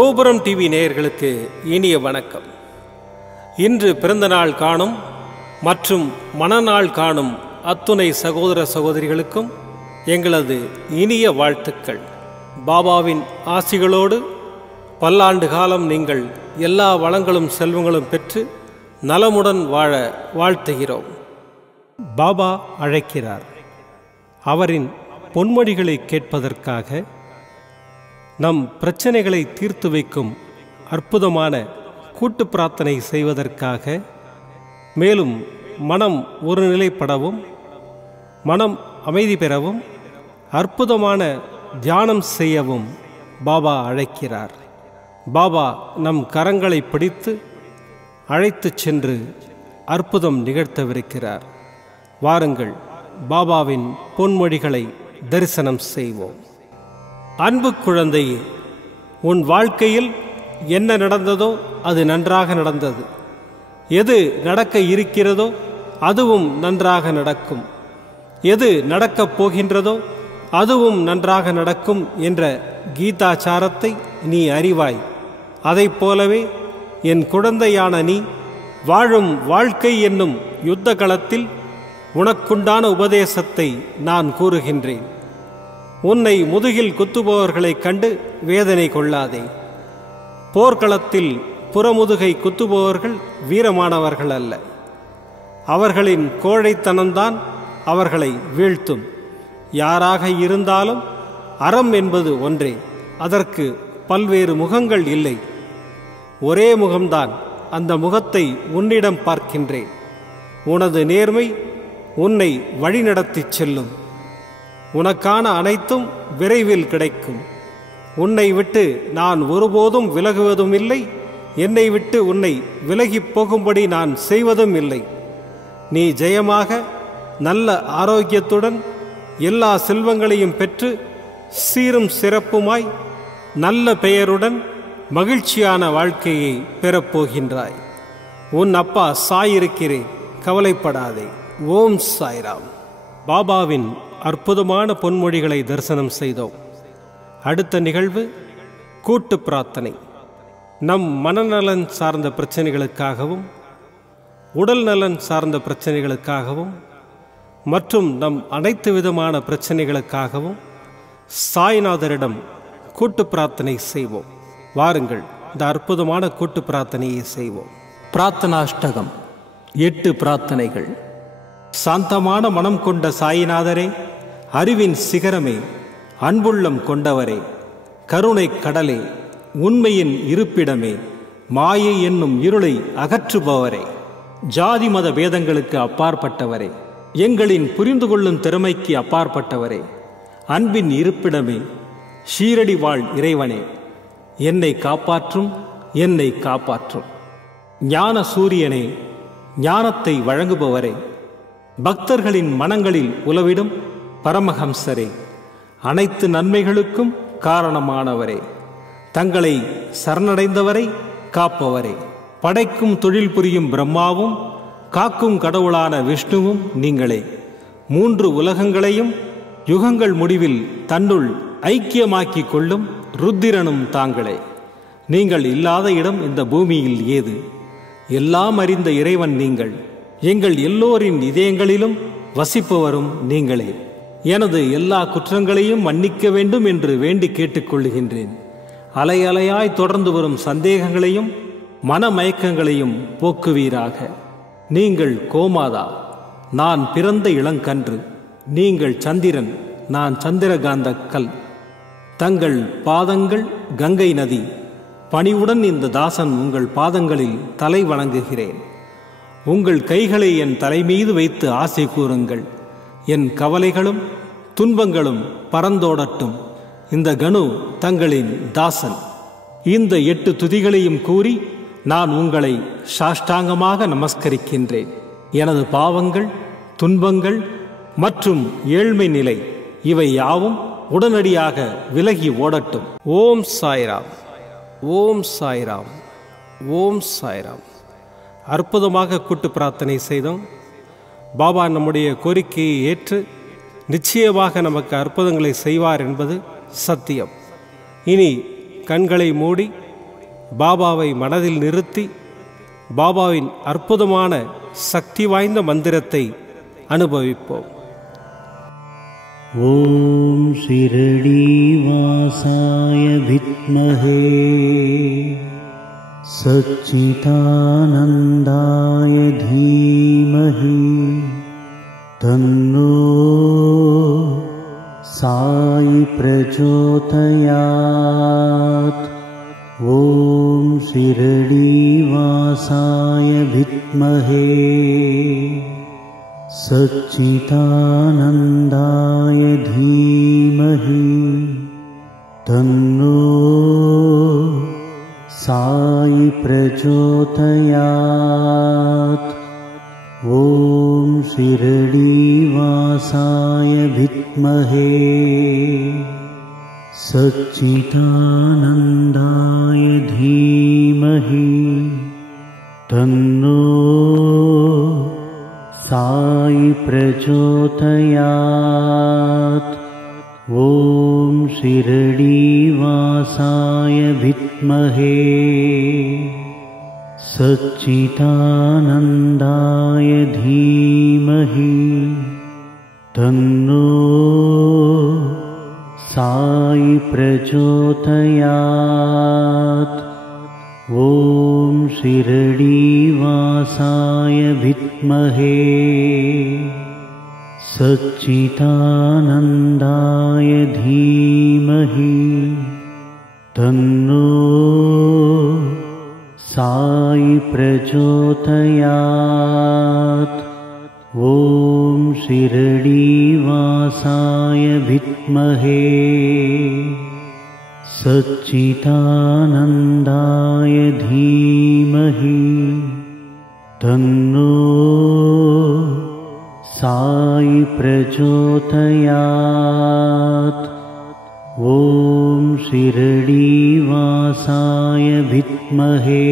கோபுரம் டிவி நேயர்களுக்கு இனிய வணக்கம். இன்று பிறந்தநாள் காணும் மற்றும் மணநாள் காணும் அத்துணை சகோதர சகோதரிகளுக்கும் எங்களது இனிய வாழ்த்துக்கள். பாபாவின் ஆசிகளோடு பல்லாண்டு காலம் நீங்கள் எல்லா வளங்களும் செல்வங்களும் பெற்று நலமுடன் வாழ வாழ்த்துகிறோம். பாபா அழைக்கிறார். அவரின் பொன்மொழிகளை கேட்பதற்காக, நம் பிரச்சனைகளை தீர்த்து வைக்கும் அற்புதமான கூட்டு பிரார்த்தனை செய்வதற்காக, மேலும் மனம் ஒருநிலைப்படவும் மனம் அமைதி பெறவும் அற்புதமான தியானம் செய்யவும் பாபா அழைக்கிறார். பாபா நம் கரங்களை பிடித்து அழைத்துச் சென்று அற்புதம் நிகழ்த்தவிருக்கிறார். வாருங்கள், பாபாவின் பொன்மொழிகளை தரிசனம் செய்வோம். அன்பு குழந்தையே, உன் வாழ்க்கையில் என்ன நடந்ததோ அது நன்றாக நடந்தது. எது நடக்க இருக்கிறதோ அதுவும் நன்றாக நடக்கும். எது நடக்கப் போகின்றதோ அதுவும் நன்றாக நடக்கும் என்ற கீதாச்சாரத்தை நீ அறிவாய். அதைப் போலவே என் குழந்தையான நீ வாழும் வாழ்க்கை என்னும் யுத்த களத்தில் உனக்குண்டான உபதேசத்தை நான் கூறுகின்றேன். உன்னை முதுகில் குத்துபவர்களைக் கண்டு வேதனை கொள்ளாதே. போர்க்களத்தில் புறமுதுகை குத்துபவர்கள் வீரமானவர்கள் அல்ல. அவர்களின் கோழைத்தனம்தான் அவர்களை வீழ்த்தும். யாராக இருந்தாலும் அறம் என்பது ஒன்றே. அதற்கு பல்வேறு முகங்கள் இல்லை. ஒரே முகம்தான். அந்த முகத்தை உன்னிடம் பார்க்கின்றேன். உனது நேர்மை உன்னை வழிநடத்திச் செல்லும். உனக்கான அனைத்தும் விரைவில் கிடைக்கும். உன்னை விட்டு நான் ஒருபோதும் விலகுவதும் இல்லை. என்னை விட்டு உன்னை விலகிப் போகும்படி நான் செய்வதும் இல்லை. நீ ஜெயமாக நல்ல ஆரோக்கியத்துடன் எல்லா செல்வங்களையும் பெற்று சீரும் சிறப்புமாய் நல்ல பெயருடன் மகிழ்ச்சியான வாழ்க்கையை பெறப்போகின்றாய். உன் அப்பா சாயிருக்கிறேன், கவலைப்படாதே. ஓம் சாய்ராம். பாபாவின் அற்புதமான பொன்மொழிகளை தரிசனம் செய்தோம். அடுத்த நிகழ்வு கூட்டு பிரார்த்தனை. நம் மனநலன் சார்ந்த பிரச்சனைகளுக்காகவும் உடல் நலன் சார்ந்த பிரச்சனைகளுக்காகவும் மற்றும் நம் அனைத்து விதமான பிரச்சனைகளுக்காகவும் சாய்நாதரிடம் கூட்டு பிரார்த்தனை செய்வோம். வாருங்கள், இந்த அற்புதமான கூட்டு பிரார்த்தனையை செய்வோம். பிரார்த்தனாஷ்டகம். 8 பிரார்த்தனைகள். சாந்தமான மனம் கொண்ட சாயிநாதரே, அறிவின் சிகரமே, அன்புள்ளம் கொண்டவரே, கருணை கடலே, உண்மையின் இருப்பிடமே, மாயை என்னும் இருளை அகற்றுபவரே, ஜாதி மத பேதங்களுக்கு அப்பாற்பட்டவரே, எங்களின் புரிந்து கொள்ளும் திறமைக்கு அப்பாற்பட்டவரே, அன்பின் இருப்பிடமே, ஷீரடி வாழ் இறைவனே, என்னை காப்பாற்றும், என்னை காப்பாற்றும். ஞான சூரியனே, ஞானத்தை வழங்குபவரே, பக்தர்களின் மனங்களில் உலவிடும் பரமஹம்சரே, அனைத்து நன்மைகளுக்கும் காரணமானவரே, தங்களை சரணடைந்தவரை காப்பவரே, படைக்கும் தொழில் புரியும் பிரம்மாவும் காக்கும் கடவுளான விஷ்ணுவும் நீங்களே. 3 உலகங்களையும் யுகங்கள் முடிவில் தன்னுள் ஐக்கியமாக்கிக் கொள்ளும் ருத்திரனும் தாங்களே. நீங்கள் இல்லாத இடம் இந்த பூமியில் ஏது? எல்லாம் அறிந்த இறைவன் நீங்கள். எங்கள் எல்லோரின் இதயங்களிலும் வசிப்பவரும் நீங்களே. எனது எல்லா குற்றங்களையும் மன்னிக்க வேண்டும் என்று வேண்டி கேட்டுக்கொள்ளுகின்றேன். அலை அலையாய் தொடர்ந்து வரும் சந்தேகங்களையும் மனமயக்கங்களையும் போக்குவீராக. நீங்கள் கோமாதா, நான் பிறந்த இளங்கன்று. நீங்கள் சந்திரன், நான் சந்திரகாந்த கல். தங்கள் பாதங்கள் கங்கை நதி. பணிவுடன் இந்த தாசன் உங்கள் பாதங்களில் தலை வணங்குகிறேன். உங்கள் கைகளை என் தலைமீது வைத்து ஆசை கூறுங்கள். என் கவலைகளும் துன்பங்களும் பறந்தோடட்டும். இந்த கணு தங்களின் தாசன். இந்த 8 துதிகளையும் கூறி நான் உங்களை சாஷ்டாங்கமாக நமஸ்கரிக்கின்றேன். எனது பாவங்கள், துன்பங்கள் மற்றும் ஏழ்மை நிலை இவை யாவும் உடனடியாக விலகி ஓடட்டும். ஓம் சாய்ராம், ஓம் சாய்ராம், ஓம் சாய்ராம். அற்புதமாக கூட்டு பிரார்த்தனை செய்தோம். பாபா நம்முடைய கோரிக்கையை ஏற்று நிச்சயமாக நமக்கு அற்புதங்களை செய்வார் என்பது சத்தியம். இனி கண்களை மூடி பாபாவை மனதில் நிறுத்தி பாபாவின் அற்புதமான சக்தி வாய்ந்த மந்திரத்தை அனுபவிப்போம். ஓம் ஷிரடி வாசாய வித்மஹே சச்சிதானந்தாய தீமஹி தன்னோ சாயி பிரச்சோதயாத். ஓம் ஷிரடி வாசாய வித்மஹே சச்சிதானந்தாய தீமஹி தன்னோ சாயி பிரச்சோதயாத். ஓம் ஷிரடி வாசாய வித்மஹே சச்சிதானந்தாய தீமஹி தன்னோ சாயி பிரச்சோதயாத். ஓம் ஷிரடி வாசாய வித்மஹே சச்சிதானந்தாய தீமஹி தன்னோ சாயி பிரச்சோதயாத். ஓம் ஷிரடி வாசாய வித்மஹே சச்சிதானந்தாய தீமஹி தன்னோ சாயி பிரச்சோதயாத். ஓம் ஷிரடி வாசாய வித்மஹே சச்சிதானந்தாய தீமஹி தன்னோ சாயி பிரச்சோதயாத். ஓம் ஷிரடி வாசாய வித்மஹே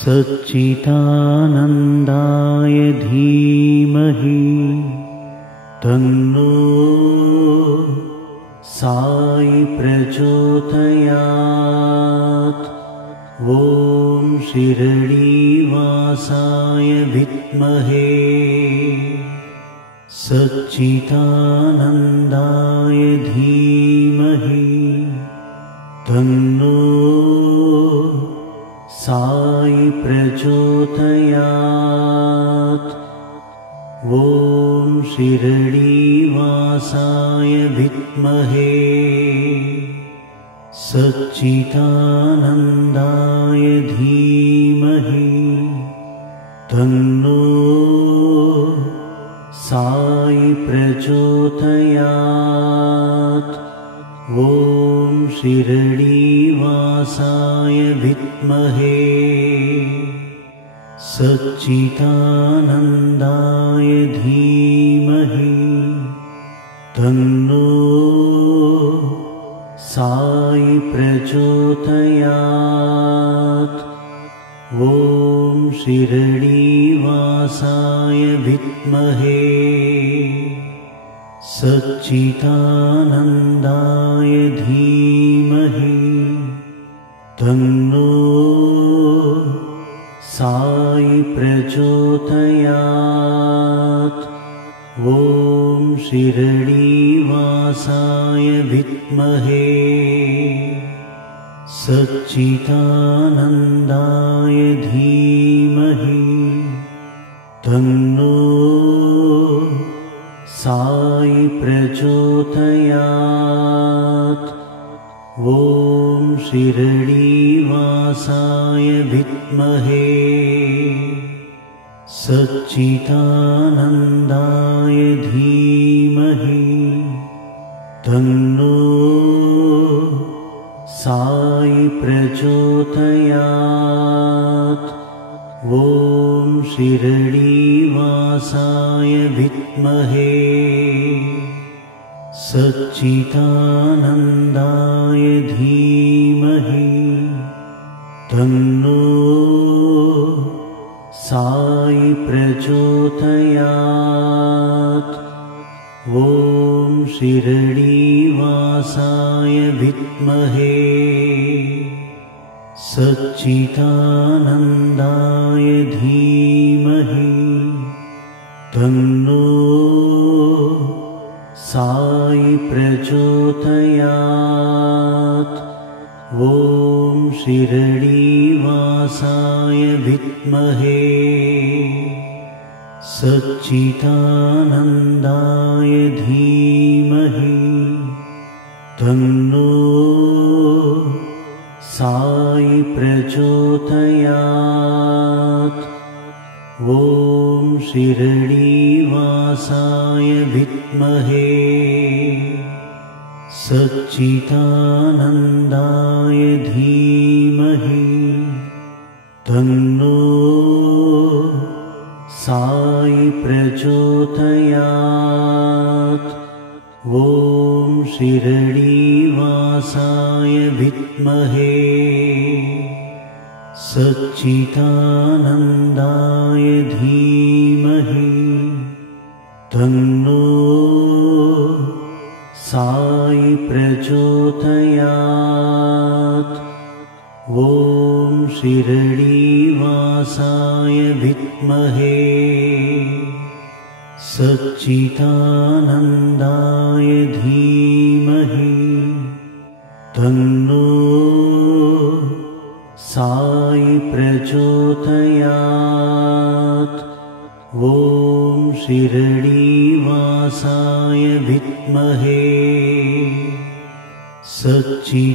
சச்சிதானந்தாய தீமஹி தன்னோ சாயி பிரச்சோதயாத். ஓம் ஷிரடி வாசாய வித்மஹே சச்சிதானந்தாய தீமஹி தன்னோ சாயி பிரச்சோதயாத். ஓம் ஷிரடி வாசாய வித்மஹே சச்சிதானந்தாய தீமஹி தன்னோ சாயி பிரச்சோதயாத். ஓம் ஷிரடி வாசாய வித்மஹே சச்சிதானந்தாய தீமஹி தன்னோ சாயி பிரச்சோதயாத். ஓம் ஷிரடி வாசாய வித்மஹே சச்சிதானந்தாய தீமஹி தன்னோ சாயி பிரச்சோதயாத். ஓம் ஷிரடி வாசாய வித்மஹே சச்சிதானந்தாய தீமஹி தன்னோ சாயி பிரச்சோதயாத். ஓம் ஷிரடி வாசாய வித்மஹே சச்சிதானந்தாய தீமஹி தன்னோ சாயி பிரச்சோதயாத். ஓம் ஷிரடி வாசாய வித்மஹே சச்சிதானந்தாய தீமஹி தன்னோ சாயி பிரச்சோதயாத். ஓம் ஷிரடி வாசாய வித்மஹே सच्चिदानन्दाय धीमहि तन्नो साई प्रचोदयात्। ॐ शिरडीवासाय विद्महे सच्चिदानन्दाय धीमहि तन्नो साई प्रचोदयात्। ॐ शिरडीवासाय विद्महे सच्चिदानन्दाय धीमहि तन्नो साई प्रचोदयात्। ॐ शिरडीवासाय विद्महे सच्चिदानन्दाय धीमहि तन्नो साई प्रचोदयात्। ॐ शिरडीवासाय विद्महे सच्चिदानन्दाय धीमहि तन्नो साई प्रचोदयात्। ॐ शिरडीवासाय विद्महे सच्चिदानन्दाय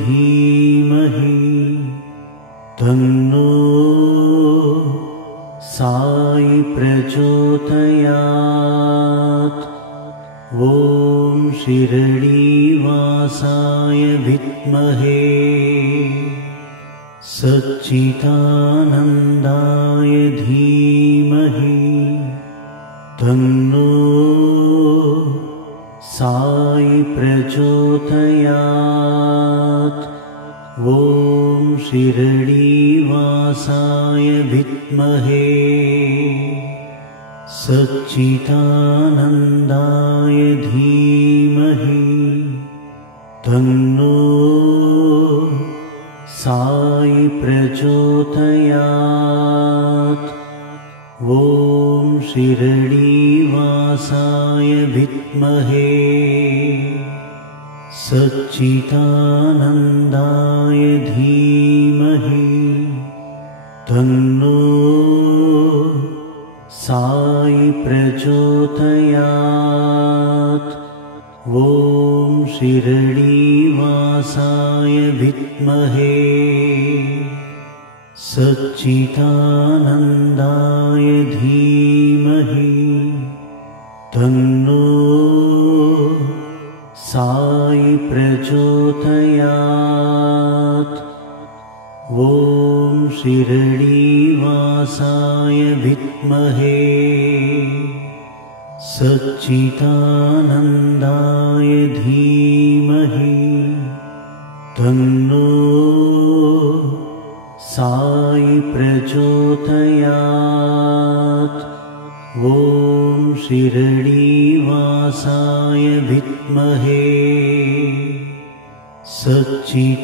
धीमहि तन्नो साई प्रचोदयात्। ॐ शिरडीवासाय विद्महे सच्चिदानन्दाय धीमहि तन्नो साई प्रचोदयात्। ॐ शिरडीवासाय विद्महे सच्चिदानन्दाय धीमहि तन्नो साई प्रचोदयात्। ॐ शिरडीवासाय विद्महे सच्चिदानन्दाय धीमहि तन्नो साई प्रचोदयात्। ॐ शिरडीवासाय विद्महे सच्चिदानन्दाय धीमहि तन्नो साई प्रचोदयात्। ॐ शिरडीवासाय विद्महे सच्चिदानन्दाय धीमहि तन्नो साई प्रचोदयात्। ॐ शिरडीवासाय विद्महे सच्चिदानन्दाय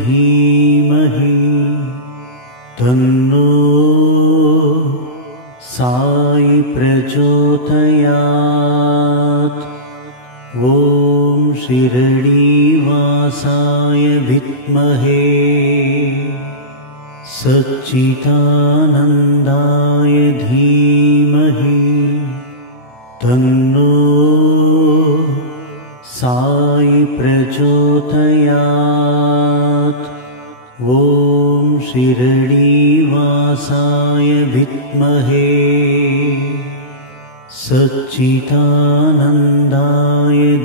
धीमहि तन्नो साई प्रचोदयात्। ॐ शिरडीवासाय विद्महे सच्चिदानन्दाय धीमहि तन्नो साई प्रचोदयात्। ॐ शिरडीवासाय विद्महे सच्चिदानन्दाय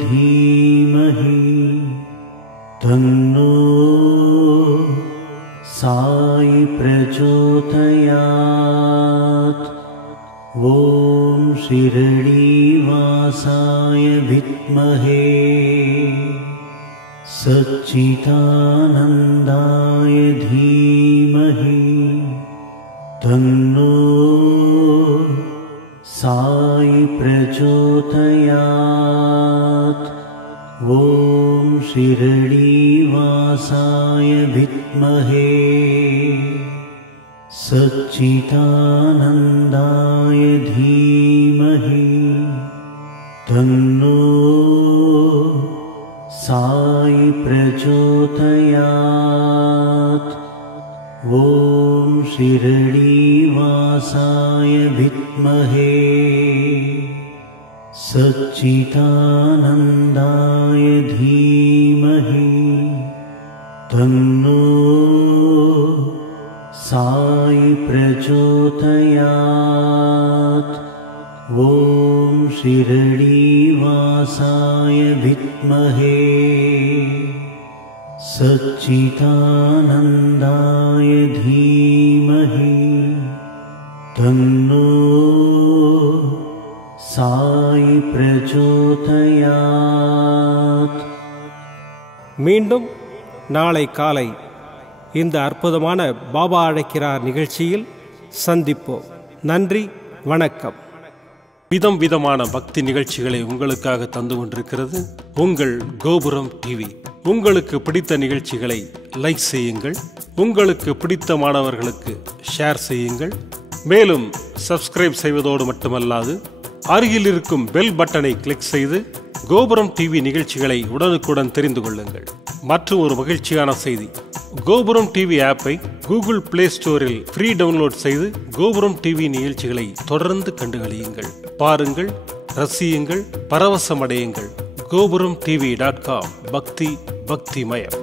धीमहि तन्नो साई प्रचोदयात्। ॐ शिरडीवासाय विद्महे सच्चिदानन्दाय धीमहि तन्नो साई प्रचोदयात्। ॐ शिरडीवासाय विद्महे सच्चिदानन्दाय धीमहि तन्नो साई प्रचोदयात्। ॐ शिरडीवासाय विद्महे सच्चिदानन्दाय धीमहि तन्नो साई प्रचोदयात्। ॐ शिरडीवासाय विद्महे सच्चिदानन्दाय धीमहि तन्नो साई प्रचोदयात्। மீண்டும் நாளை காலை இந்த அற்புதமான பாபா அழைக்கிறார் நிகழ்ச்சியில் சந்திப்போம். நன்றி, வணக்கம். விதம் விதமான பக்தி நிகழ்ச்சிகளை உங்களுக்காக தந்து கொண்டிருக்கிறது உங்கள் கோபுரம் டிவி. உங்களுக்கு பிடித்த நிகழ்ச்சிகளை லைக் செய்யுங்கள், உங்களுக்கு பிடித்த மாணவர்களுக்கு ஷேர் செய்யுங்கள். மேலும் சப்ஸ்கிரைப் செய்வதோடு மட்டுமல்லாது அருகில் இருக்கும் பெல் பட்டனை கிளிக் செய்து கோபுரம் டிவி நிகழ்ச்சிகளை உடனுக்குடன் தெரிந்து கொள்ளுங்கள். மற்றும் ஒரு மகிழ்ச்சியான செய்தி, கோபுரம் டிவி ஆப்பை கூகுள் பிளே ஸ்டோரில் ஃப்ரீ டவுன்லோட் செய்து கோபுரம் டிவி நிகழ்ச்சிகளை தொடர்ந்து கண்டுகளியுங்கள், பாருங்கள், ரசியுங்கள், பரவசமடையுங்கள். gopuramtv.com பக்தி பக்திமயம்.